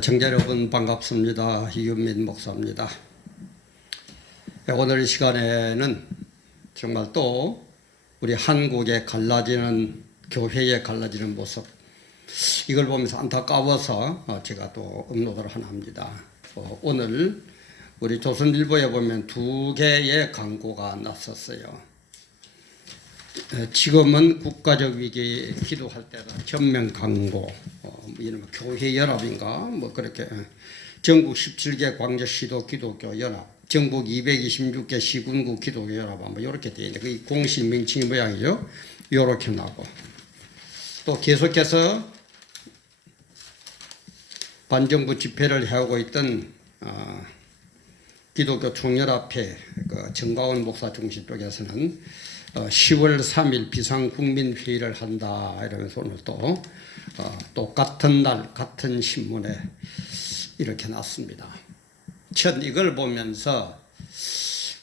청자 여러분 반갑습니다. 이윤민 목사입니다. 오늘 이 시간에는 정말 또 우리 한국의 갈라지는 교회에 갈라지는 모습, 이걸 보면서 안타까워서 제가 또 업로드를 하나 합니다. 오늘 우리 조선일보에 보면 두 개의 광고가 났었어요. 지금은 국가적 위기 기도할 때다 전면 광고, 이런 교회 연합인가 뭐 그렇게 전국 17개 광저 시도 기독교 연합, 전국 226개 시군구 기독교 연합 뭐 이렇게 되어 있는데 그 공식 명칭이 모양이죠. 이렇게 나고 또 계속해서 반정부 집회를 해오고 있던 기독교 총연합회 그 정가원 목사 중심 쪽에서는 10월 3일 비상국민회의를 한다 이러면서 오늘 또 똑같은 날 같은 신문에 이렇게 났습니다. 전 이걸 보면서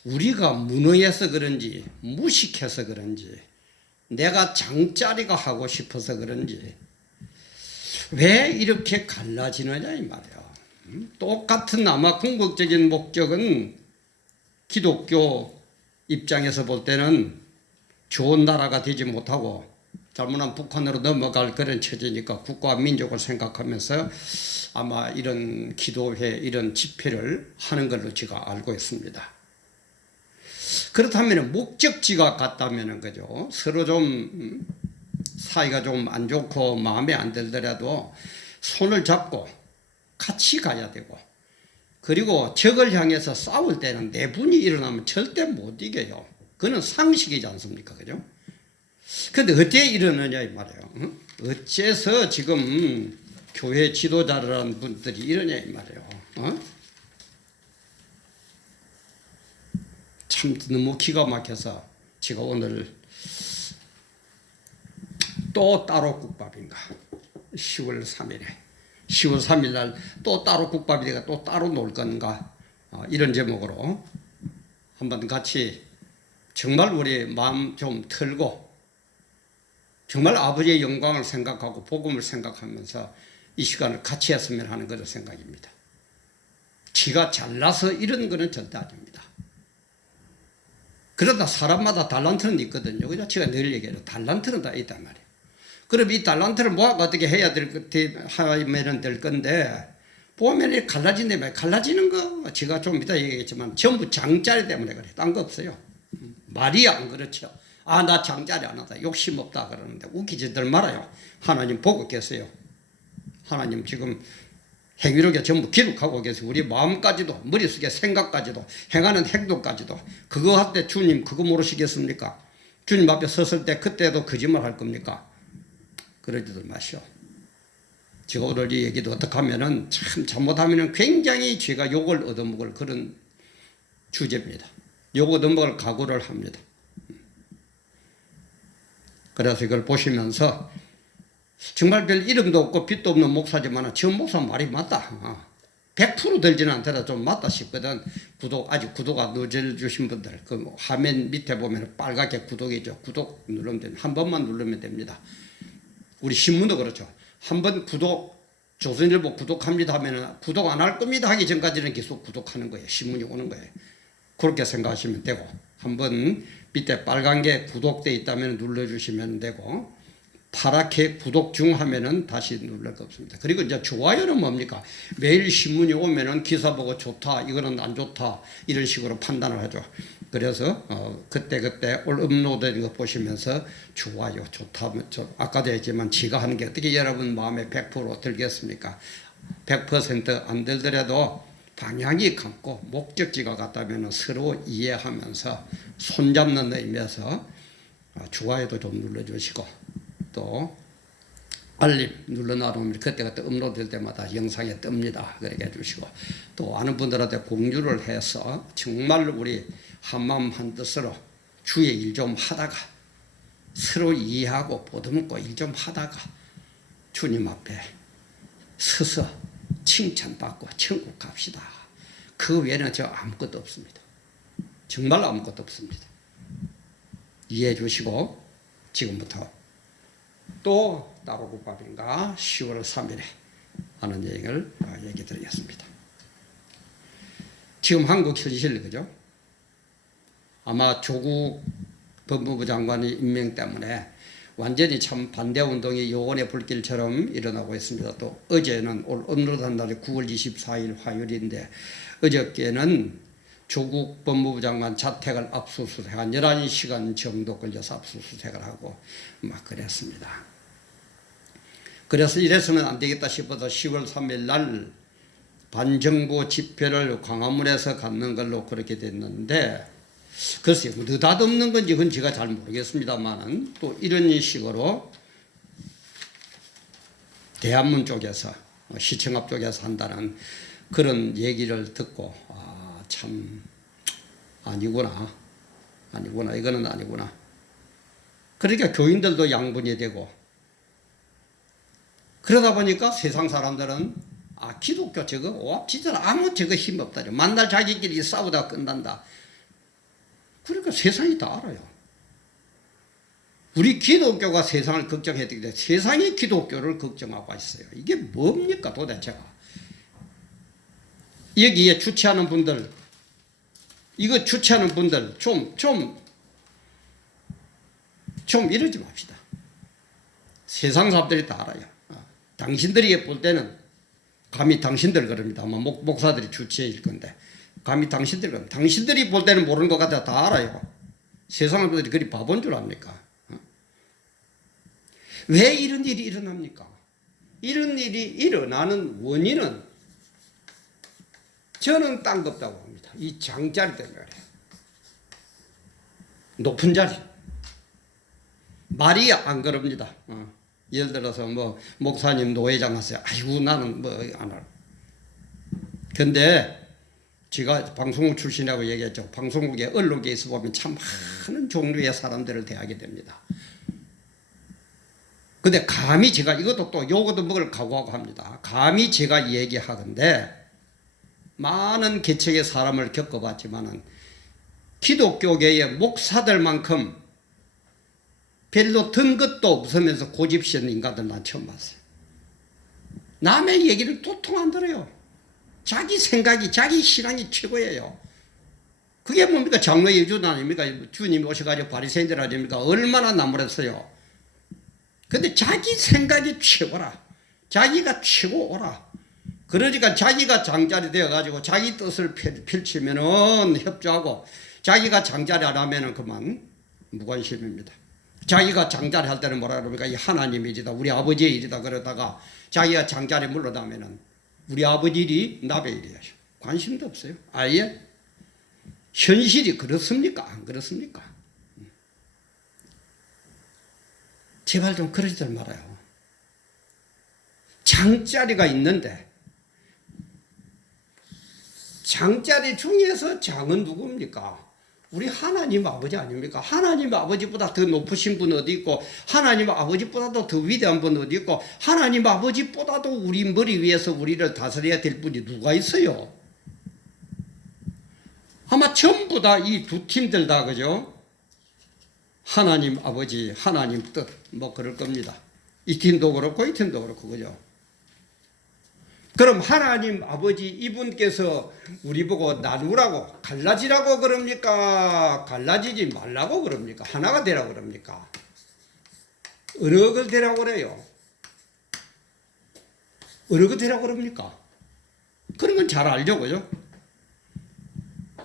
우리가 무능해서 그런지 무식해서 그런지 내가 장자리가 하고 싶어서 그런지 왜 이렇게 갈라지느냐 이 말이에요. 똑같은 아마 궁극적인 목적은 기독교 입장에서 볼 때는 좋은 나라가 되지 못하고 잘못하면 북한으로 넘어갈 그런 처지니까 국가와 민족을 생각하면서 아마 이런 기도회 이런 집회를 하는 걸로 제가 알고 있습니다. 그렇다면 목적지가 같다면 그죠. 서로 좀 사이가 좀 안 좋고 마음에 안 들더라도 손을 잡고 같이 가야 되고, 그리고 적을 향해서 싸울 때는 내분이 일어나면 절대 못 이겨요. 그건 상식이지 않습니까? 그죠? 근데 어째 이러느냐 이 말이에요. 어째서 지금 교회 지도자라는 분들이 이러냐 이 말이에요. 참 너무 기가 막혀서 제가 오늘 또 따로 국밥인가 10월 3일에 10월 3일 날 또 따로 국밥이니까 또 따로 놀 건가 이런 제목으로 한번 같이 정말 우리 마음 좀 털고 정말 아버지의 영광을 생각하고 복음을 생각하면서 이 시간을 같이 했으면 하는 그런 생각입니다. 지가 잘나서 이런 거는 절대 아닙니다. 그러다 사람마다 달란트는 있거든요. 그죠? 제가 늘 얘기해요. 달란트는 다 있단 말이에요. 그럼 이 달란트를 모아서 어떻게 해야 하면 될 건데, 보면 갈라진다면 갈라지는 거 제가 좀 이따 얘기했지만 전부 장짜리 때문에 그래. 딴 거 없어요. 말이 안 그렇죠. 나 장짜리 안 한다. 욕심 없다 그러는데 웃기지들 말아요. 하나님 보고 계세요. 하나님 지금 행위록에 전부 기록하고 계세요. 우리 마음까지도 머릿속에 생각까지도 행하는 행동까지도 그거 할 때 주님 그거 모르시겠습니까? 주님 앞에 섰을 때 그때도 거짓말 할 겁니까? 그러지도 마시오. 제가 오늘 이 얘기도 어떻게 하면은 참 잘못하면은 굉장히 제가 욕을 얻어먹을 그런 주제입니다. 욕 얻어먹을 각오를 합니다. 그래서 이걸 보시면서 정말 별 이름도 없고 빛도 없는 목사지만 저 목사 말이 맞다. 100% 들지는 않더라도 좀 맞다 싶거든. 아직 구독 안 눌러주신 분들 그 화면 밑에 보면 빨갛게 구독이죠. 구독 누르면 됩니다. 한 번만 누르면 됩니다. 우리 신문도 그렇죠. 한번 조선일보 구독합니다 하면 구독 안 할 겁니다 하기 전까지는 계속 구독하는 거예요. 신문이 오는 거예요. 그렇게 생각하시면 되고, 한번 밑에 빨간 게 구독되어 있다면 눌러주시면 되고, 파랗게 구독 중 하면은 다시 누를 거 없습니다. 그리고 이제 좋아요는 뭡니까? 매일 신문이 오면은 기사 보고 좋다, 이거는 안 좋다, 이런 식으로 판단을 하죠. 그래서 그때 업로드된 거 보시면서 좋아요, 좋다, 아까도 했지만 지가 하는 게 어떻게 여러분 마음에 100% 들겠습니까? 100% 안 들더라도 방향이 같고 목적지가 같다면 서로 이해하면서 손잡는 의미에서 좋아요도 좀 눌러주시고, 또 알림 눌러놔놓으면 그때그때 업로드될 때마다 영상에 뜹니다. 그렇게 해주시고, 또 아는 분들한테 공유를 해서 정말 우리 한마음 한뜻으로 주의 일 좀 하다가 서로 이해하고 보듬고 일 좀 하다가 주님 앞에 서서 칭찬받고 천국 갑시다. 그 외에는 저 아무것도 없습니다. 정말 아무것도 없습니다. 이해해 주시고 지금부터 또 따로국밥인가 10월 3일에 하는 얘기를 얘기 드리겠습니다. 지금 한국 현실, 그죠? 아마 조국 법무부 장관의 임명 때문에 완전히 참 반대운동이 요원의 불길처럼 일어나고 있습니다. 또 어제는 오늘 한 날이 9월 24일 화요일인데 어저께는 조국 법무부 장관 자택을 압수수색 한 11시간 정도 걸려서 압수수색을 하고 막 그랬습니다. 그래서 이래서는 안 되겠다 싶어서 10월 3일 날 반정부 집회를 광화문에서 갖는 걸로 그렇게 됐는데 글쎄요, 느닷없는 건지 그건 제가 잘 모르겠습니다만은 또 이런 식으로 대한문 쪽에서 시청 앞 쪽에서 한다는 그런 얘기를 듣고 참 아니구나 이거는 아니구나. 그러니까 교인들도 양분이 되고 그러다 보니까 세상 사람들은 기독교 저거 진짜 아무 저거 힘없다. 만날 자기끼리 싸우다 끝난다. 그러니까 세상이 다 알아요. 우리 기독교가 세상을 걱정했기 때문에 세상이 기독교를 걱정하고 있어요. 이게 뭡니까 도대체가. 여기에 주최하는 분들, 이거 주최하는 분들 좀 이러지 맙시다. 세상 사람들이 다 알아요. 당신들이 볼 때는 감히 당신들 그럽니다. 아마 목사들이 주최일 건데 감히 당신들이 볼 때는 모르는 것 같아 다 알아요. 세상 사람들이 그리 바본 줄 압니까? 왜 이런 일이 일어납니까? 이런 일이 일어나는 원인은 저는 딴 거 없다고 봅니다. 이 장자리 때문에 그래요. 높은 자리. 말이 안 그럽니다. 예를 들어서 목사님 노회장 하세요. 아이고 나는 안 할. 근데 제가 방송국 출신이라고 얘기했죠. 방송국에 언론계에 있어 보면 참 많은 종류의 사람들을 대하게 됩니다. 근데 감히 제가 이것도 또 요것도 먹을 각오하고 합니다. 감히 제가 얘기하건데 많은 계층의 사람을 겪어봤지만은 기독교계의 목사들만큼 별로 든 것도 없으면서 고집스러운 인간들 난 처음 봤어요. 남의 얘기를 도통 안 들어요. 자기 생각이 자기 신앙이 최고예요. 그게 뭡니까? 장로의 주는 아닙니까? 주님 오셔가지고 바리새인들 아닙니까? 얼마나 나무랬어요. 근데 자기 생각이 최고라. 자기가 최고오라. 그러니까 자기가 장자리 되어가지고 자기 뜻을 펼치면은 협조하고 자기가 장자리 안 하면은 그만 무관심입니다. 자기가 장자리 할 때는 뭐라 그럽니까? 이 하나님의 일이다. 우리 아버지의 일이다. 그러다가 자기가 장자리 물러나면은 우리 아버지 일이 남의 일이야. 관심도 없어요. 아예 현실이 그렇습니까? 안 그렇습니까? 제발 좀 그러지들 말아요. 장자리가 있는데 장자리 중에서 장은 누굽니까? 우리 하나님 아버지 아닙니까? 하나님 아버지보다 더 높으신 분 어디 있고 하나님 아버지보다도 더 위대한 분 어디 있고 하나님 아버지보다도 우리 머리 위에서 우리를 다스려야 될 분이 누가 있어요? 아마 전부 다 이 두 팀들 다 그죠? 하나님 아버지 하나님 뜻 그럴 겁니다. 이 팀도 그렇고 이 팀도 그렇고 그죠? 그럼 하나님 아버지 이분께서 우리 보고 나누라고 갈라지라고 그럽니까? 갈라지지 말라고 그럽니까? 하나가 되라고 그럽니까? 어느 걸 되라고 그래요? 어느 걸 되라고 그럽니까? 그런 건 잘 알죠, 그죠?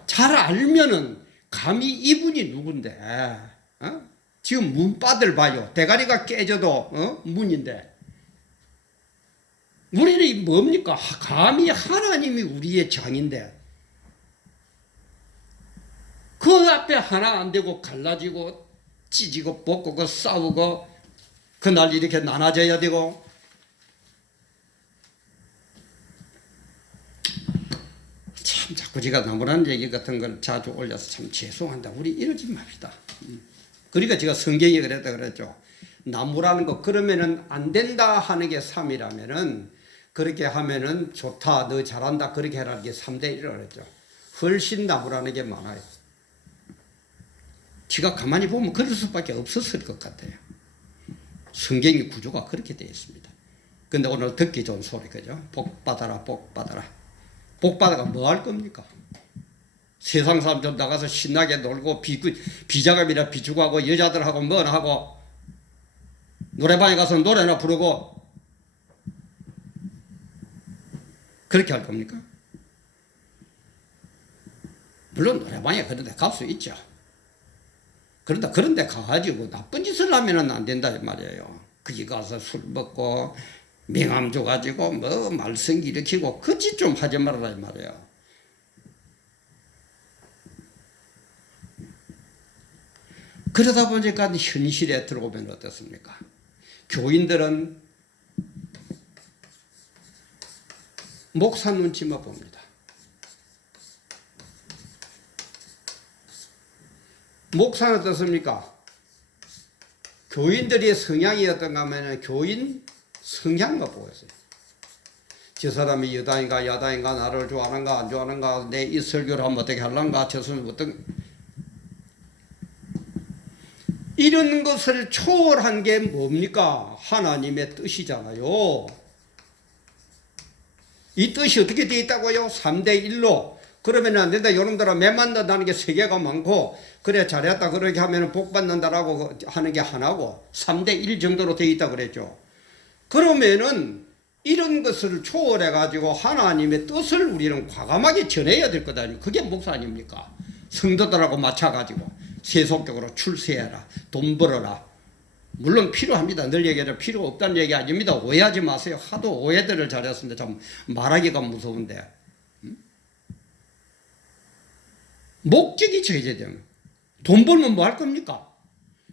잘 알면은 감히 이분이 누군데 지금 문바들 봐요. 대가리가 깨져도 문인데 우리는 뭡니까? 감히 하나님이 우리의 장인데 그 앞에 하나 안 되고 갈라지고 찢이고 볶고 싸우고 그날 이렇게 나눠져야 되고 참 자꾸 제가 나무라는 얘기 같은 걸 자주 올려서 참 죄송한다. 우리 이러지 맙시다. 그러니까 제가 성경에 그랬죠. 나무라는 거 그러면은 안 된다 하는 게 3이라면은 그렇게 하면은 좋다 너 잘한다 그렇게 해라는 게 3대 1이라고 그랬죠. 훨씬 나무라는 게 많아요. 제가 가만히 보면 그럴 수밖에 없었을 것 같아요. 성경의 구조가 그렇게 되어 있습니다. 근데 오늘 듣기 좋은 소리, 그죠? 복 받아라, 복 받아라. 복 받아가 뭐 할 겁니까? 세상 사람 좀 나가서 신나게 놀고 비자금이나 비추고 하고 여자들하고 뭐나 하고 노래방에 가서 노래나 부르고 그렇게 할 겁니까? 물론 노래방에 그런 데 갈 수 있죠. 그런데 그런 데 가가지고 나쁜 짓을 하면 안 된다 말이에요. 거기 가서 술 먹고 명함 줘가지고 뭐 말썽 일으키고 그 짓 좀 하지 말아라 이 말이에요. 그러다 보니까 현실에 들어오면 어떻습니까? 교인들은 목사 눈치만 봅니다. 목사는 어떻습니까? 교인들의 성향이 어떤가 하면 교인 성향만 보고 있어요. 저 사람이 여당인가 야당인가 나를 좋아하는가 안 좋아하는가 내 이 설교를 하면 어떻게 하려는가 저 사람은 어떤 이런 것을 초월한 게 뭡니까? 하나님의 뜻이잖아요. 이 뜻이 어떻게 되어 있다고요? 3대1로. 그러면 안 된다. 여러분들은 매 만난다는 게 세 개가 많고, 그래, 잘했다. 그렇게 하면 복 받는다라고 하는 게 하나고, 3대1 정도로 되어 있다 그랬죠. 그러면은, 이런 것을 초월해가지고 하나님의 뜻을 우리는 과감하게 전해야 될 거다. 그게 목사 아닙니까? 성도들하고 맞춰가지고, 세속적으로 출세해라. 돈 벌어라. 물론 필요합니다. 늘 얘기하자 필요 없다는 얘기 아닙니다. 오해하지 마세요. 하도 오해들을 잘했습니다. 참 말하기가 무서운데. 목적이 정해져야 돼요. 돈 벌면 뭐 할 겁니까?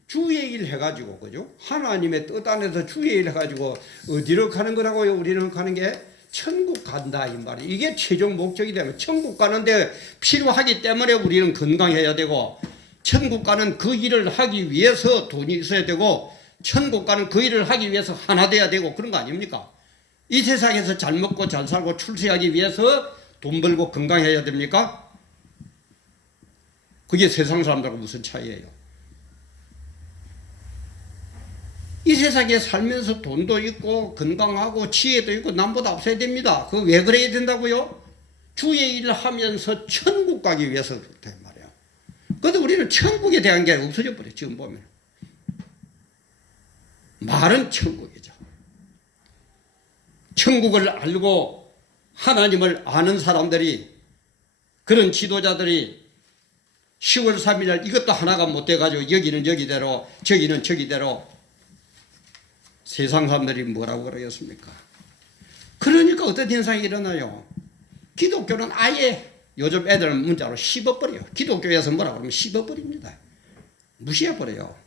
주의 일 해가지고, 그죠? 하나님의 뜻 안에서 주의 일 해가지고, 어디로 가는 거라고요? 우리는 가는 게 천국 간다, 이 말이에요. 이게 최종 목적이 되면, 천국 가는데 필요하기 때문에 우리는 건강해야 되고, 천국 가는 그 일을 하기 위해서 돈이 있어야 되고, 천국 가는 그 일을 하기 위해서 하나 돼야 되고, 그런 거 아닙니까? 이 세상에서 잘 먹고 잘 살고 출세하기 위해서 돈 벌고 건강해야 됩니까? 그게 세상 사람들하고 무슨 차이예요? 이 세상에 살면서 돈도 있고 건강하고 지혜도 있고 남보다 앞서야 됩니다. 그거 왜 그래야 된다고요? 주의 일을 하면서 천국 가기 위해서 그렇단 말이에요. 그런데 우리는 천국에 대한 게 없어져 버려요. 지금 보면. 말은 천국이죠. 천국을 알고 하나님을 아는 사람들이, 그런 지도자들이 10월 3일 날 이것도 하나가 못 돼가지고 여기는 여기대로 저기는 저기대로 세상 사람들이 뭐라고 그러겠습니까? 그러니까 어떤 현상이 일어나요? 기독교는 아예 요즘 애들은 문자로 씹어버려요. 기독교에서 뭐라고 그러면 씹어버립니다. 무시해버려요.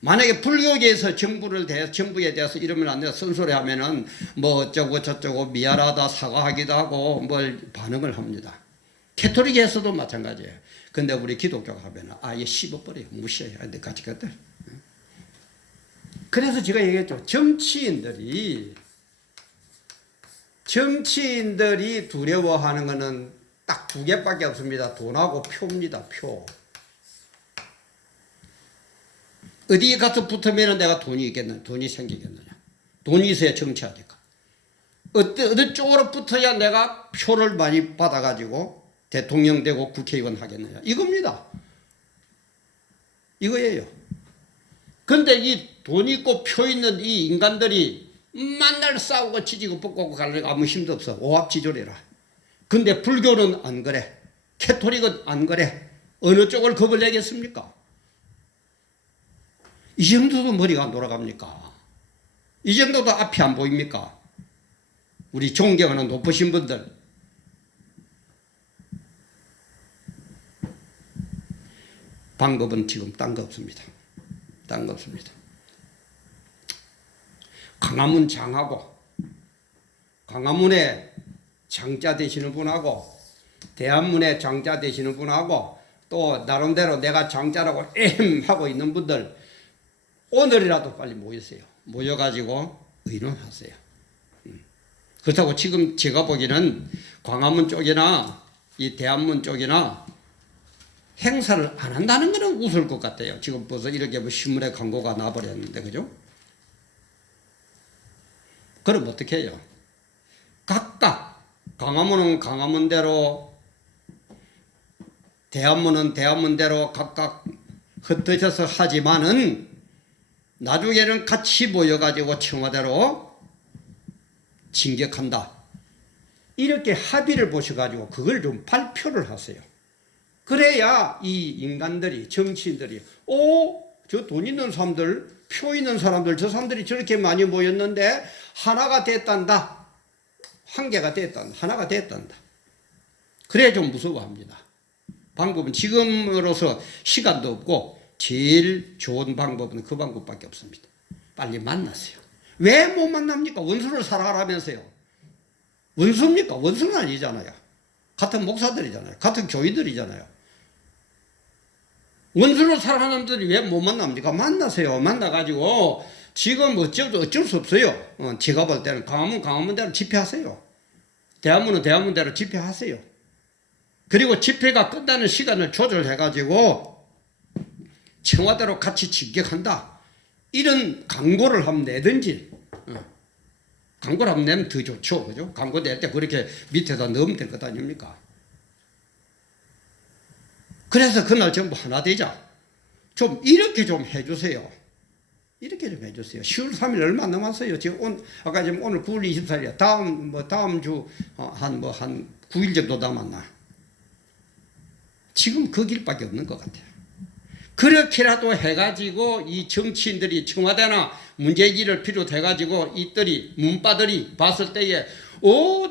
만약에 불교계에서 정부에 대해서 이러면 안 돼요. 쓴소리 하면은 뭐 어쩌고 저쩌고 미안하다 사과하기도 하고 뭘 반응을 합니다. 캐톨릭에서도 마찬가지예요. 근데 우리 기독교가 하면은 아예 씹어버려요. 무시해요. 근데 같이 것들. 그래서 제가 얘기했죠. 정치인들이 두려워하는 것은 딱 두 개밖에 없습니다. 돈하고 표입니다. 표. 어디에 가서 붙으면 내가 돈이 있겠느냐, 돈이 생기겠느냐. 돈이 있어야 정치하니까. 어느 쪽으로 붙어야 내가 표를 많이 받아가지고 대통령 되고 국회의원 하겠느냐. 이겁니다. 이거예요. 근데 이 돈 있고 표 있는 이 인간들이 맨날 싸우고 지지고 볶고 가려고 아무 힘도 없어. 오합지졸이라. 근데 불교는 안 그래. 캐톨릭은 안 그래. 어느 쪽을 겁을 내겠습니까? 이 정도도 머리가 안 돌아갑니까? 이 정도도 앞이 안 보입니까? 우리 존경하는 높으신 분들. 방법은 지금 딴 거 없습니다. 딴 거 없습니다. 광화문 장하고 광화문에 장자 되시는 분하고 대한문에 장자 되시는 분하고 또 나름대로 내가 장자라고 하고 있는 분들 오늘이라도 빨리 모이세요. 모여가지고 의논하세요. 그렇다고 지금 제가 보기에는 광화문 쪽이나 이 대한문 쪽이나 행사를 안 한다는 것은 웃을 것 같아요. 지금 벌써 이렇게 뭐 신문에 광고가 나버렸는데, 그죠? 그럼 어떻게 해요? 각각 광화문은 광화문대로, 대한문은 대한문대로 각각 흩어져서 하지만은 나중에는 같이 모여가지고 청와대로 진격한다. 이렇게 합의를 보셔가지고 그걸 좀 발표를 하세요. 그래야 이 인간들이, 정치인들이, 저 돈 있는 사람들, 표 있는 사람들, 저 사람들이 저렇게 많이 모였는데 하나가 됐단다. 한 개가 됐단다. 하나가 됐단다. 그래야 좀 무서워합니다. 방법은 지금으로서 시간도 없고 제일 좋은 방법은 그 방법밖에 없습니다. 빨리 만나세요. 왜 못 만납니까? 원수를 사랑하라면서요. 원수입니까? 원수는 아니잖아요. 같은 목사들이잖아요. 같은 교인들이잖아요. 원수를 사랑하는 놈들이 왜 못 만납니까? 만나세요. 만나가지고 지금 어쩔 수 없어요. 제가 볼 때는 강화문대로 집회하세요. 대한문은 대한문대로 집회하세요. 그리고 집회가 끝나는 시간을 조절해가지고 청와대로 같이 진격한다. 이런 광고를 한번 내든지, 광고를 한번 내면 더 좋죠. 그죠? 광고 낼 때 그렇게 밑에다 넣으면 될 것 아닙니까? 그래서 그날 전부 하나 되자. 좀 이렇게 좀 해주세요. 이렇게 좀 해주세요. 10월 3일 얼마 남았어요. 지금 아까 지금 오늘 9월 24일이야. 다음 주 한 9일 정도 남았나. 지금 그 길밖에 없는 것 같아요. 그렇게라도 해가지고 이 정치인들이 청와대나 문재인을 비롯해가지고 이들이 문바들이 봤을 때에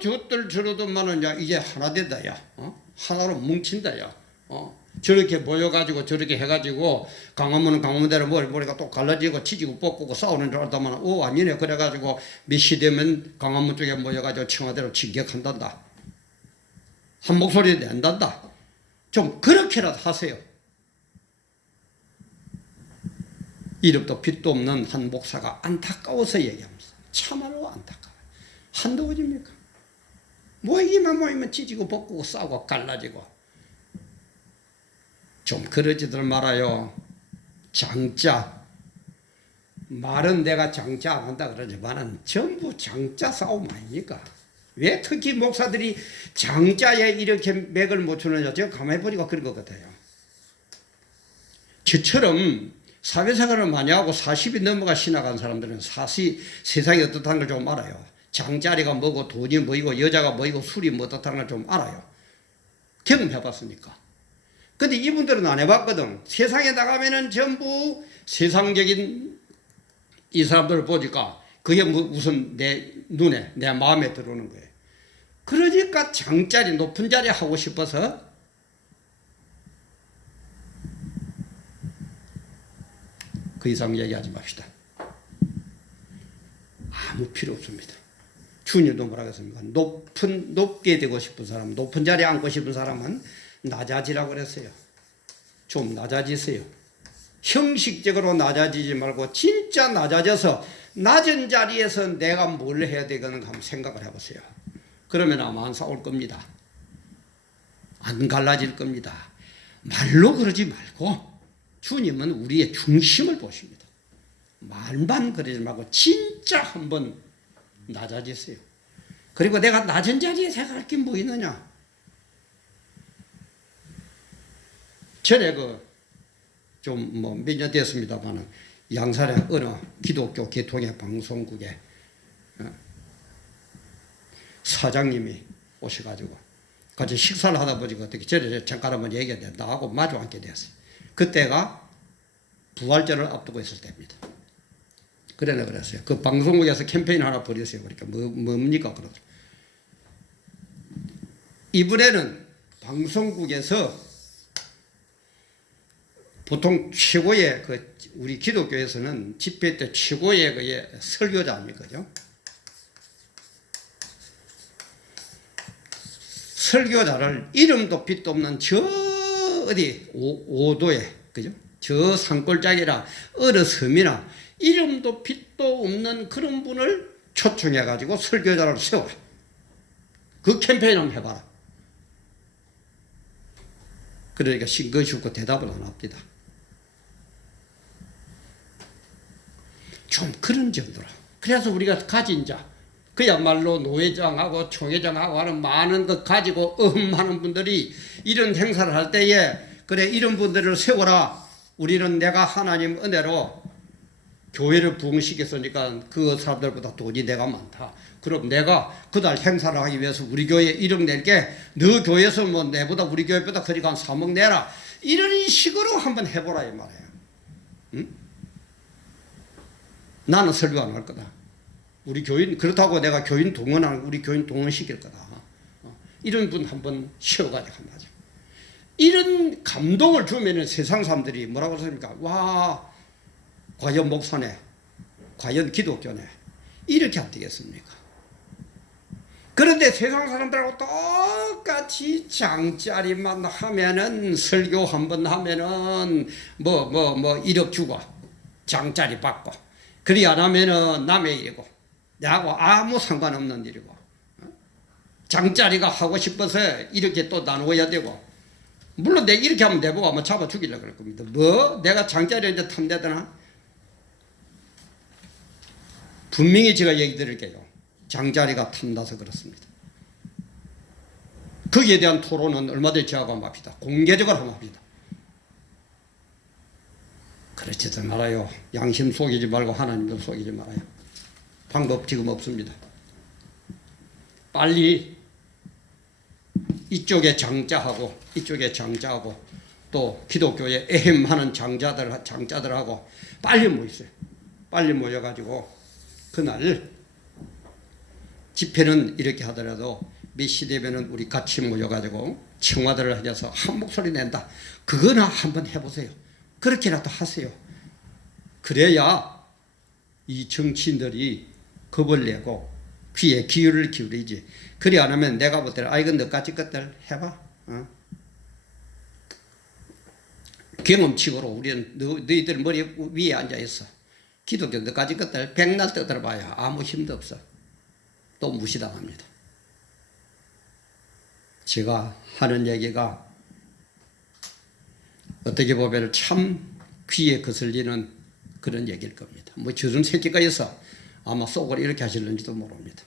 저들 저러더만은 이제 하나 된다 야. 하나로 뭉친다 야. 저렇게 모여가지고 저렇게 해가지고 강화문은 강화문대로 머리가 또 갈라지고 치지고 뽑고 싸우는 줄 알다만 아니네. 그래가지고 몇 시 되면 강화문 쪽에 모여가지고 청와대로 진격한단다. 한 목소리 낸단다. 좀 그렇게라도 하세요. 이름도 빛도 없는 한 목사가 안타까워서 얘기합니다. 참말로 안타까워요. 한두 번입니까? 모이기만 모이면 찢고 벗고 싸우고 갈라지고. 좀 그러지들 말아요. 장자. 말은 내가 장자 안 한다 그러지만은 전부 장자 싸움 아닙니까? 왜 특히 목사들이 장자에 이렇게 맥을 못 추느냐. 제가 가만히 보니까 그런 것 같아요. 저처럼 사회생활을 많이 하고 40이 넘어가 지나간 사람들은 세상이 어떻다는 걸 좀 알아요. 장자리가 뭐고 돈이 뭐이고 여자가 뭐이고 술이 뭐 어떻다는 걸 좀 알아요. 경험해봤으니까. 근데 이분들은 안 해봤거든. 세상에 나가면은 전부 세상적인 이 사람들을 보니까 그게 무슨 내 눈에, 내 마음에 들어오는 거예요. 그러니까 장자리, 높은 자리 하고 싶어서 그 이상 얘기하지 맙시다. 아무 필요 없습니다. 주님도 뭐라 그랬습니까? 높게 되고 싶은 사람, 높은 자리에 앉고 싶은 사람은 낮아지라고 그랬어요. 좀 낮아지세요. 형식적으로 낮아지지 말고 진짜 낮아져서 낮은 자리에서 내가 뭘 해야 되겠는가 한번 생각을 해보세요. 그러면 아마 안 싸울 겁니다. 안 갈라질 겁니다. 말로 그러지 말고 주님은 우리의 중심을 보십니다. 말만 그러지 말고 진짜 한번 낮아지세요. 그리고 내가 낮은 자리에 생각할 게 뭐 있느냐. 전에 좀 몇 년 됐습니다만은 양산의 어느 기독교 계통의 방송국에 사장님이 오셔가지고 같이 식사를 하다 보니까 어떻게 전에 잠깐 한번 얘기했는데 나하고 마주 앉게 되었어요. 그때가 부활절을 앞두고 있을 때입니다. 그랬어요. 그 방송국에서 캠페인 하나 벌였어요. 그러니까 뭡니까 그러더라고요. 이번에는 방송국에서 보통 최고의 우리 기독교에서는 집회 때 최고의 그 설교자 아닙니까? 그죠? 설교자를 이름도 빛도 없는 저 어디 오도에 그죠? 저 산골짜기나 어느 섬이나 이름도 빛도 없는 그런 분을 초청해 가지고 설교자를 세워. 그 캠페인 한번 해봐라. 그러니까 싱긋이 웃고 대답을 안 합니다. 좀 그런 정도로. 그래서 우리가 가진 자, 그야말로 노회장하고 총회장하고 하는 많은 것 가지고 많은 분들이 이런 행사를 할 때에 그래 이런 분들을 세워라. 우리는 내가 하나님 은혜로 교회를 부흥시켰으니까 그 사람들보다 돈이 내가 많다. 그럼 내가 그날 행사를 하기 위해서 우리 교회에 1억 낼게. 너 교회에서 뭐 내보다 우리 교회보다 그러니까 한 3억 내라. 이런 식으로 한번 해보라 이 말이에요. 응? 나는 설교 안 할 거다. 우리 교인 그렇다고 내가 교인 동원하는 우리 교인 동원시킬 거다. 이런 분 한번 쉬어가지고 한번 하자. 이런 감동을 주면은 세상 사람들이 뭐라고 하십니까? 와, 과연 목사네, 과연 기독교네, 이렇게 안 되겠습니까? 그런데 세상 사람들하고 똑같이 장짜리만 하면은 설교 한번 하면은 뭐 1억 주고 장짜리 받고 그리 안 하면은 남의 일이고 나하고 아무 상관없는 일이고 장짜리가 하고 싶어서 이렇게 또 나누어야 되고 물론 내가 이렇게 하면 내보고 아마 잡아 죽이려고 그럴 겁니다. 뭐 내가 장짜리한테 탐내더나? 분명히 제가 얘기 드릴게요. 장자리가 탐나서 그렇습니다. 거기에 대한 토론은 얼마든지 저하고 한번 합시다. 공개적으로 한번 합시다. 그렇지도 말아요. 양심 속이지 말고 하나님도 속이지 말아요. 방법 지금 없습니다. 빨리 이쪽에 장자하고 이쪽에 장자하고 또 기독교에 에헴하는 장자들하고 빨리 모이세요. 빨리 모여가지고 그날 집회는 이렇게 하더라도 몇 시 되면은 우리 같이 모여가지고 청와대를 하셔서 한 목소리 낸다. 그거나 한번 해보세요. 그렇게라도 하세요. 그래야 이 정치인들이 겁을 내고 귀에 귀를 기울이지. 그리 안 하면 내가 볼 때는 이건 너까지 것들 해봐. 경험치고로 우리는 너희들 머리 위에 앉아있어. 기독교 너까지 것들 백날 떠들어봐야 아무 힘도 없어. 또 무시당합니다. 제가 하는 얘기가 어떻게 보면 참 귀에 거슬리는 그런 얘기일 겁니다. 뭐 저런 새끼가 있어 아마 속으로 이렇게 하실는지도 모릅니다.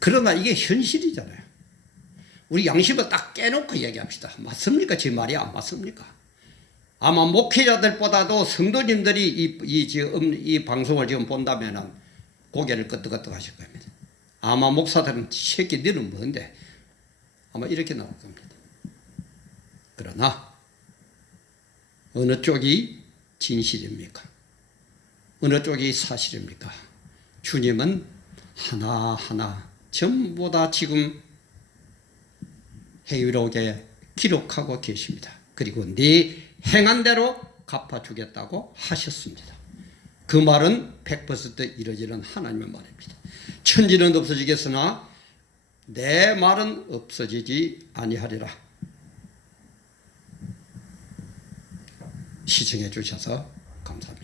그러나 이게 현실이잖아요. 우리 양심을 딱 깨놓고 얘기합시다. 맞습니까? 제 말이 안 맞습니까? 아마 목회자들보다도 성도님들이 이 방송을 지금 본다면은 고개를 끄덕끄덕 하실 겁니다. 아마 목사들은 새끼 너는 뭔데? 아마 이렇게 나올 겁니다. 그러나 어느 쪽이 진실입니까? 어느 쪽이 사실입니까? 주님은 하나하나 전부 다 지금 회의록에 기록하고 계십니다. 그리고 네 행한 대로 갚아주겠다고 하셨습니다. 그 말은 100% 이루어지는 하나님의 말입니다. 천지는 없어지겠으나 내 말은 없어지지 아니하리라. 시청해 주셔서 감사합니다.